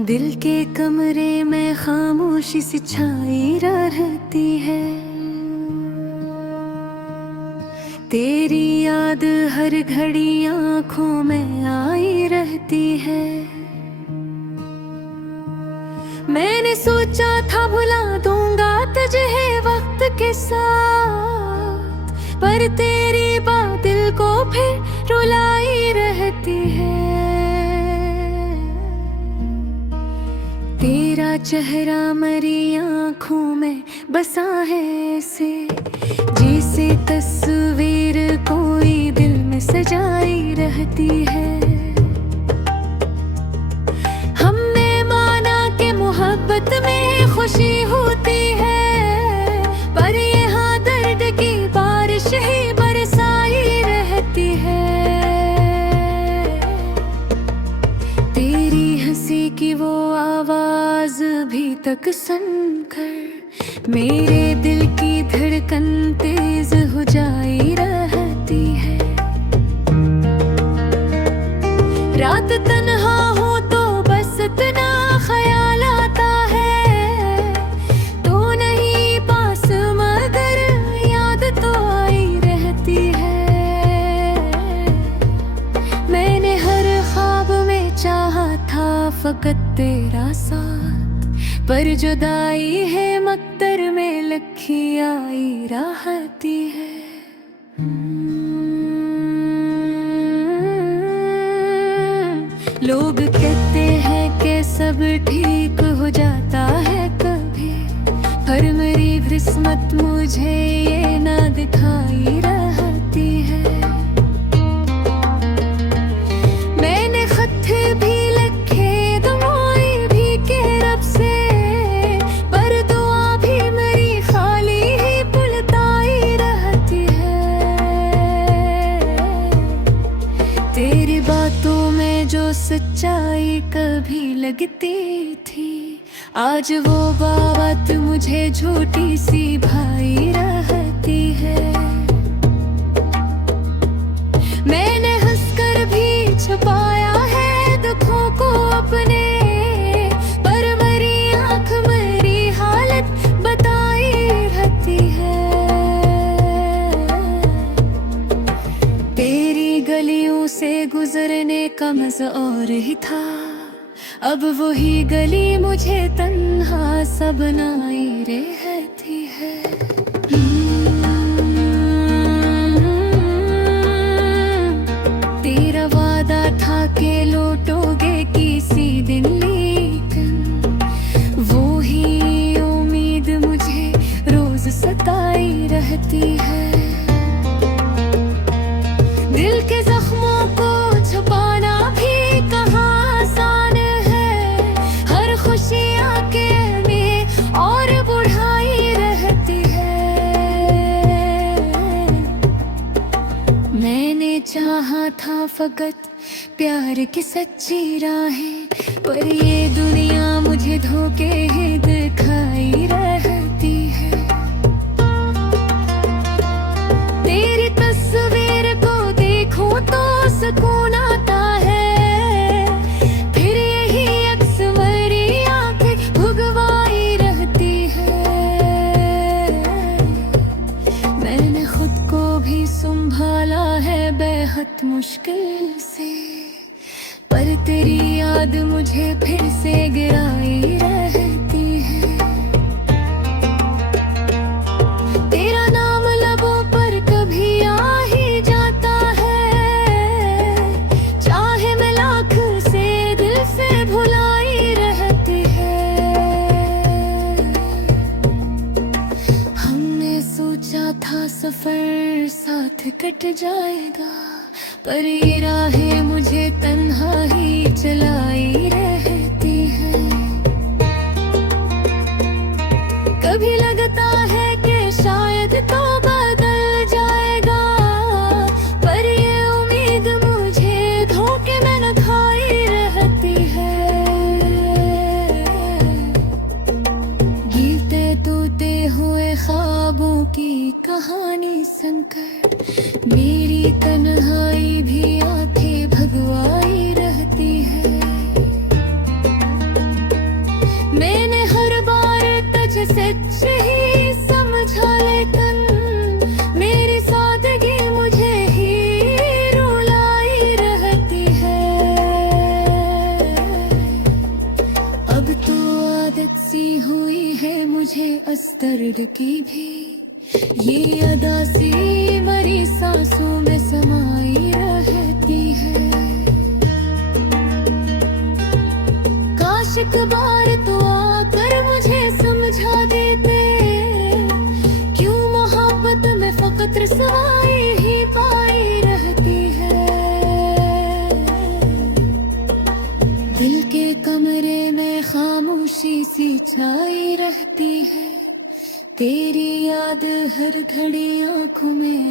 दिल के कमरे में खामोशी सी छाई रहती है। तेरी याद हर घड़ी आंखों में आई रहती है। मैंने सोचा था भुला दूंगा तुझे वक्त के साथ, पर तेरी बात दिल को फिर रुलाई रहती है। तेरा चेहरा मेरी आँखों में बसा है ऐसे, जैसे तस्वीर कोई दिल में सजाई रहती है। हमने माना कि मोहब्बत में खुशी होती है, पर यहाँ दर्द की बारिश ही बरसाई रहती है। तेरी हंसी की वो आवाज भी तक सुनकर मेरे दिल की धड़कन तेज हो जाई रहती है। रात तन्हा हो तो बस इतना ख्याल आता है, तो नहीं पास मगर याद तो आई रहती है। मैंने हर ख्वाब में चाहा था फकत तेरा साथ, पर जुदाई है मक्तर में लखी आई रहती है। लोग कहते हैं कि सब ठीक हो जाता है कभी, पर मेरी किस्मत मुझे ये ना दिखाई रहती है। मैंने खत भी लिखे दुआएं भी के रब से, पर दुआ भी मेरी खाली ही बुलताई रहती है। तेरी बातों में जो सच्चाई कभी लगती थी, आज वो बात मुझे झूठी सी भाई रहती है। मैंने हंसकर भी छुपाया है दुखों को अपने, पर मेरी आँख मेरी हालत बताई रहती है। तेरी गलियों से गुजरने का मज़ा और ही था, अब वही गली मुझे तन्हा सा बनाई रहती है। तेरा वादा था कि लौटोगे किसी दिन, लेकिन वो ही उम्मीद मुझे रोज सताई रहती है। दिल के जख्मों को छुपाना भी कहाँ आसान है, हर खुशी आके में और बुढ़ाई रहती है। मैंने चाहा था फकत प्यार की सच्ची राहें, पर ये दुनिया मुझे धोखे ही दिखाई रहती है। तेरी तस्वीर को देखूं तो सुकून आता है, फिर यही अक्स मेरी आंखें भुगवाई रहती है। मैंने खुद को भी संभाला है बेहद मुश्किल से, पर तेरी याद मुझे फिर से गिराई रहती है। तेरा नाम लबों पर कभी आ ही जाता है, चाहे मैं लाख से दिल से भुलाई रहती है। हमने सोचा था सफर साथ कट जाएगा, पर ये राहें मुझे तन्हा ही चलाई रहती है। कभी लगता है कि शायद तो बदल जाएगा, पर ये उम्मीद मुझे धोखे में न खाई रहती है। गिरते टूटे ख्वाबों की कहानी सुनकर मेरी तन्हाई भी आंखें भगवाई रहती है। मैंने हर बार तुझे सच ही समझा, लेकिन मेरी सादगी मुझे ही रुलाई रहती है। अब तो आदत सी हुई है मुझे अस्तर की भी, ये अदा सी मरी सांसों में समाई रहती है। काश एक बार तो आकर मुझे समझा देते, क्यों मोहब्बत में फकत रसवाई ही पाई रहती है। दिल के कमरे में खामोशी सी छाई रहती है, तेरी याद हर घड़ी आंखों में